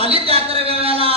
झाली त्या तर वेळेला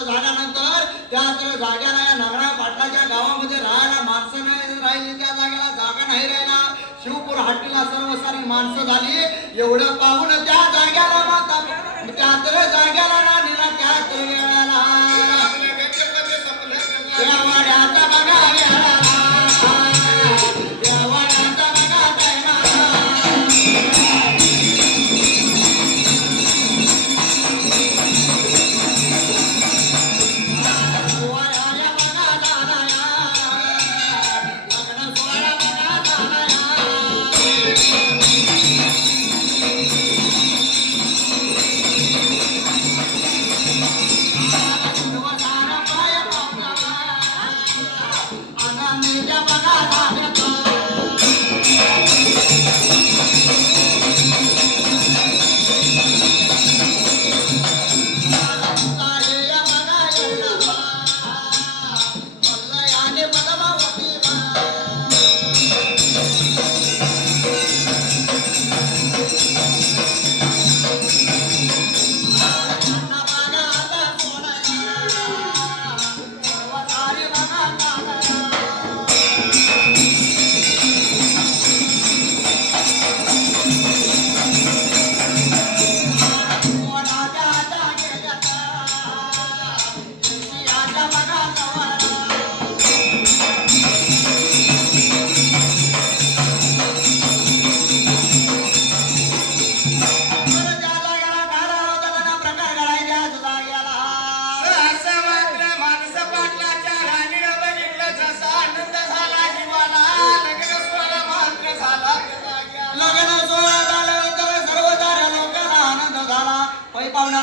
झाल्यानंतर त्या जाग्याला या नगरा पाटलाच्या गावामध्ये राहायला माणसं नाही राहिली त्या जागेला जागा नाही राहिला शिवपूर हट्टीला सर्व सारी माणसं झाली एवढं पाहून त्या जाग्याला माता त्या जाग्याला ना निला त्या वेळेला त्या वाड्याचा बघा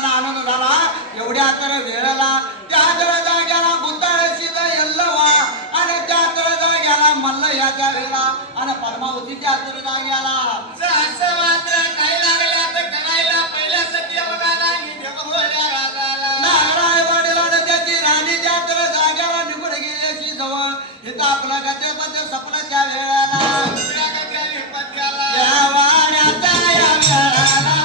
आनंद झाला एवढ्या तर वेळेला त्या जाग्याला गुंताळशी यल्लवा आणि त्या जाग्याला मल्ल या त्या वेळेला आणि पद्मावती त्या जाग्याला मात्र काही लागल्या तर करायला पहिल्या सत्य बघायला नागराय वाडीला त्याची राणी त्या जाग्याला निघून गेल्याशी जवळ इथं आपलं गते पद्य सपलं त्या वेळेला या वाड्याचा या वेळेला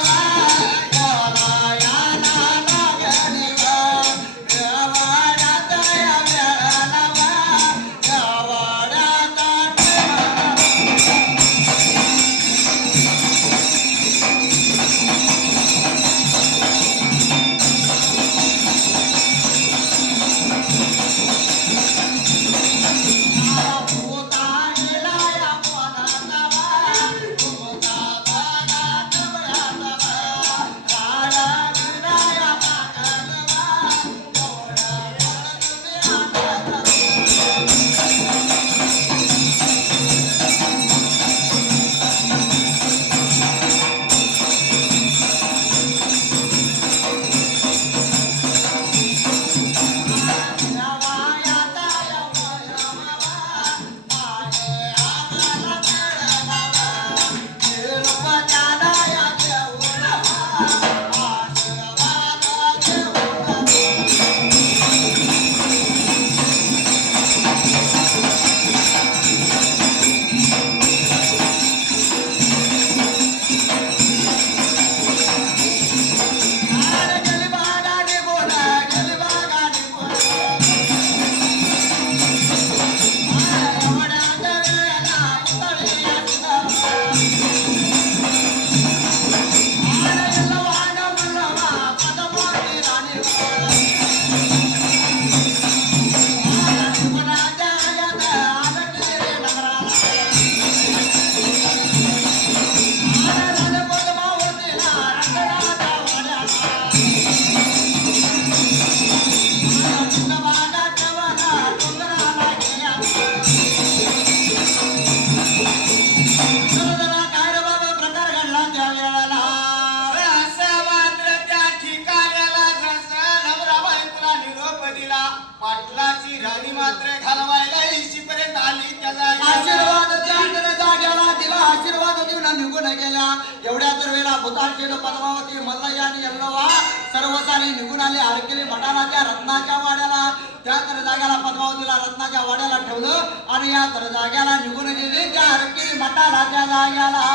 झाल्या एवढ्या तर वेळा भूताळशेन पद्मावती मल्लय्या आणि यल्लवा सर्व सारी निघून आले हरकेली मठाला त्या रत्नाच्या वाड्याला त्या तर जाग्याला पद्मावतीला रत्नाच्या वाड्याला ठेवलं आणि या तर जाग्याला निघून गेली त्या हरकेली मठाला त्या जाग्याला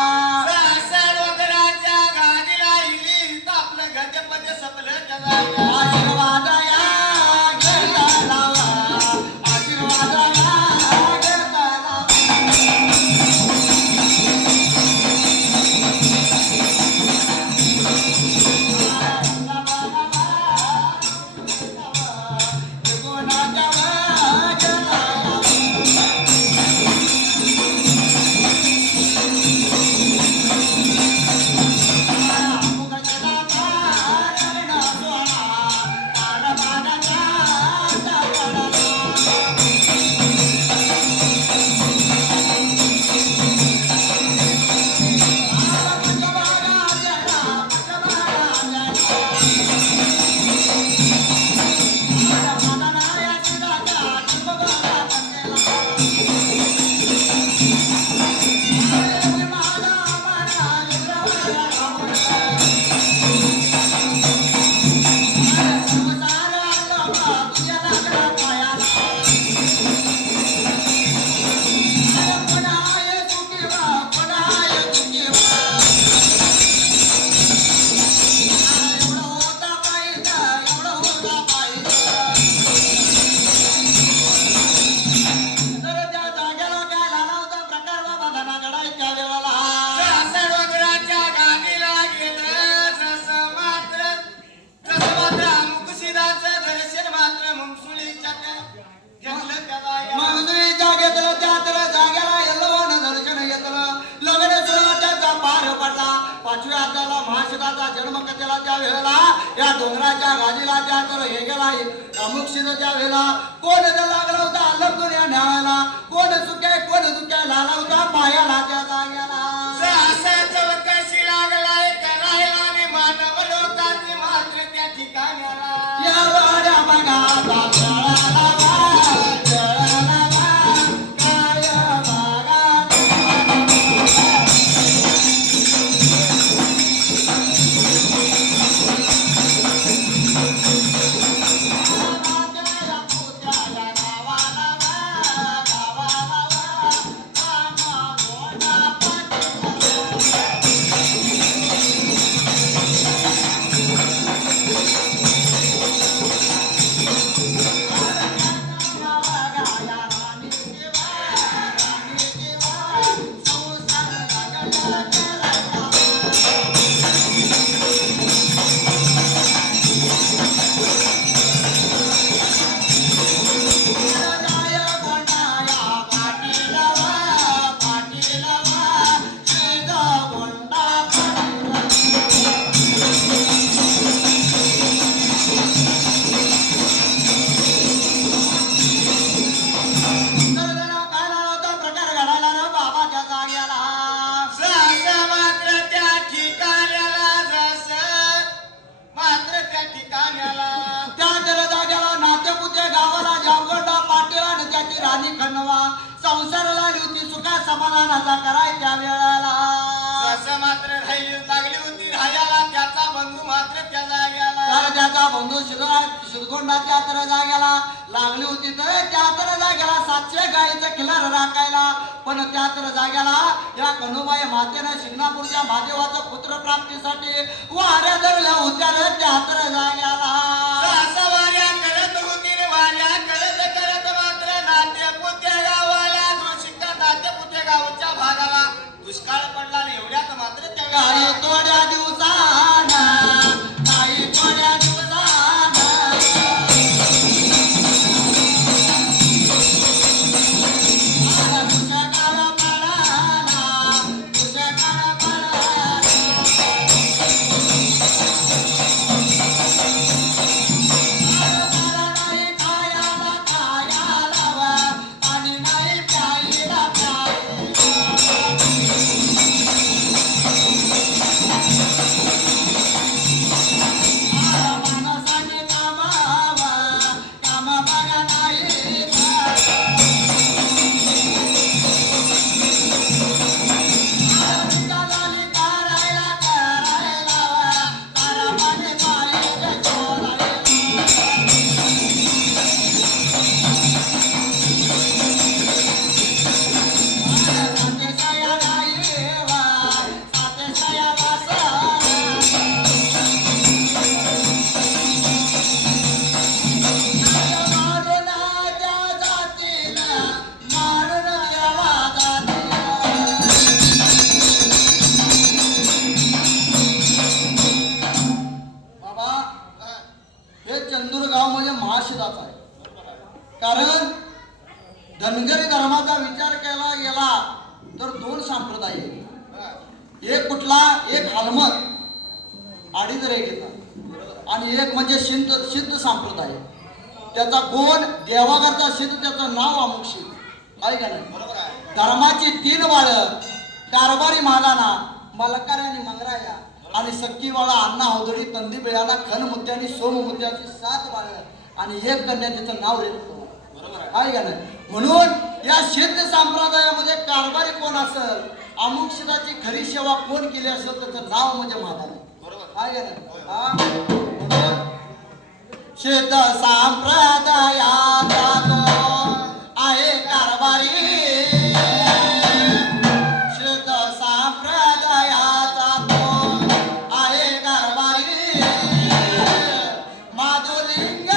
आपलं गजपद सपलं जगाला आशीर्वाद या घेता लावा आशीर्वाद या घेता महाशिदाचा जन्म कथेला त्या वेळेला या डोंगराच्या गाडीला त्या तर हे गेला अमुक्षित त्या वेळेला कोण लागला होता अलगून या न्यायाला कोण चुक्या कोण चुक्या लाला होता पायाला त्या जाग्याला कशी लागलाय करायला आणि मानव लोकांची मात्र त्या ठिकाणाला या वाड्या बघा संसाराला होती सुखा समाधानाचा कराय त्या वेळेला मात्र राहिली लागली होती राहायला त्याचा बंधू मात्र त्या जाग्याला तर त्याचा बंधू शिरगोंडाच्या तर जाग्याला लागली होती तर त्या तर जाग्याला 700 गाईचं खिलार राखायला पण त्या तर जाग्याला या कनुबाई मातेनं शिंगणापूरच्या महादेवाचं पुत्र प्राप्तीसाठी वाऱ्या धरल्या होत्या रे त्या तर जाग्याला वाऱ्या करत होती रे वाऱ्या करत करत मात्र नाट्यपुत्या गावाला दुष्काळ नाट्यपुत्या गावच्या भागाला दुष्काळ पडला आणि एवढ्यात मात्र त्या काही थोड्या दिवसाना काही थोड्या दिवसाना दुष्काळ पडाला दुष्काळ पडाला कारण धनगरी धर्माचा विचार केला गेला तर दोन संप्रदाय आहेत. एक कुठला, एक हलमत अडीच रे घेतात आणि एक म्हणजे सिद्ध संप्रदाय. त्याचा कोण देवाघरचा सिद्ध, त्याचं नाव अमुक सिद्ध आहे का नाही. बरोबर आहे. धर्माची 3 बाळ, कारभारी महालाना, मलकार आणि मंगराया आणि सख्खीवाळा अण्णा हौदडी तंदी बिळाना खन मुद्द्यानी सोम मुद्द्याची 7 बाळ आणि एक कन्या, त्याचं नाव रेणुका. बरोबर आहे. आहे का नाही. म्हणून या सिद्ध संप्रदायामध्ये कारभारी कोण असेल, अमुक सिद्धाची खरी सेवा कोण केली असेल, त्याचं नाव म्हणजे महादानी. बरोबर आहे का नाही. म्हणून सिद्ध संप्रदायाचा तो आहे कारभारी. सिद्ध संप्रदायाचा तो आहे कारभारी. माधुलिंग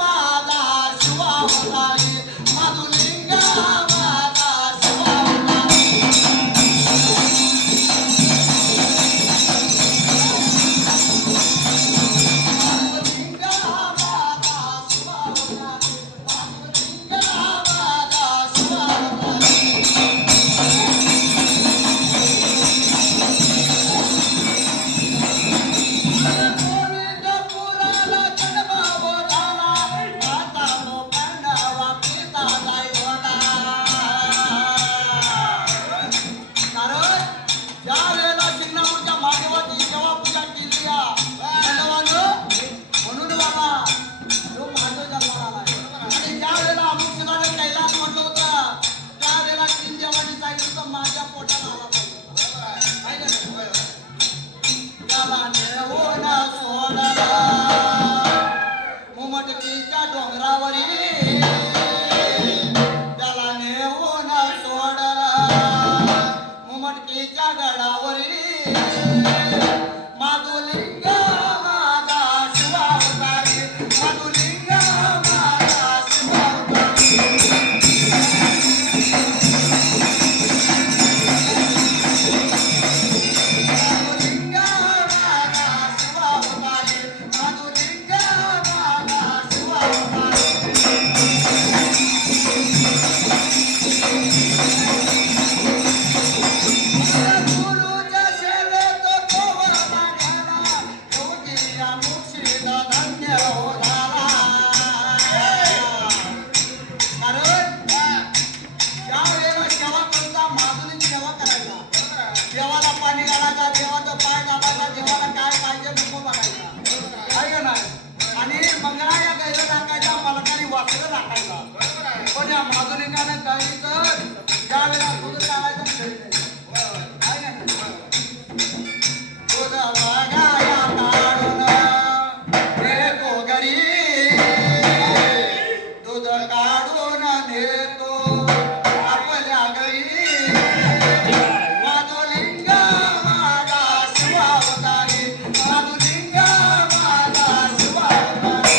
माझा शिवा होतारी, माधुलिंग माझा शिवा होतारी. माधुलिंग माझा शिवा होतारी, माधुलिंग माझा शिवा होतारी. गोविंदपुराला जन्म झाला, आता तो पांडवा पिता दैवता. कारण ज्या वेळेला सिंगणापूरच्या महादेवाची सेवा पूजा केली पांडवानं, म्हणून बाबा तो महादेव जन्माला आलाय. आणि ज्या वेळेला अमुक सिंगाने कैलास म्हटलं होतं, त्या वेळेला 3 देवांनी सांगितलं होतं माझ्या पोटाला आला पाहिजे. आहे का नाही? त्याला नेऊन सोडला मुमटकीच्या डोंगरावरी, त्याला नेऊन सोडला मुमटकीच्या गडावरी. माधुलिंग माझा शिवा होतारी, माधुलिंग माझा शिवा होतारी. माधुलिंग माझा शिवा होतारी, माधुलिंग माझा शिवा होतारी. गुरुच्या सेवेत गोवला गेला, योगी अमुक सिद्ध धन्य हो झाला. कारण ज्या वेळेला सेवा करता माधुरीची सेवा करायचा, देवाला पाणी घालायचा, देवाचं पाय घालायचा, देवाला काय पाहिजे नको बघायचा. आहे का नाही. आणि मंगळाया गायला टाकायचा, मलकारी वासरं टाकायचा. पण या माधुलिंगानं गायीचं ज्या वेळेला दूध काढायचं घरी नाही. आहे का नाही. दूध बघाया काढून नेतो घरी, दूध काढून नेतो आपल्या घरी. माधुलिंग माझा शिवा होतारी, माधुलिंग माझा शिवा होतारी.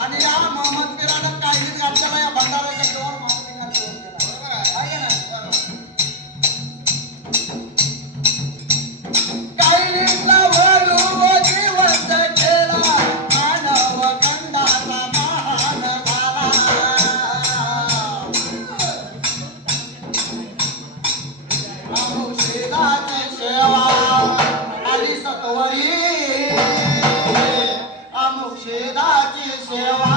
आणि या मोहम्मद पीरानं काहीच घातलेला या भंडाराच्या जोर मोहम्मद केला. आहे का नाही. काहीला वळू जिवंत केला, मानव खंडाचा महान झाला. अमुक सिद्धाची सेवा आली सत्वरी, अमुक सिद्धाची सेवा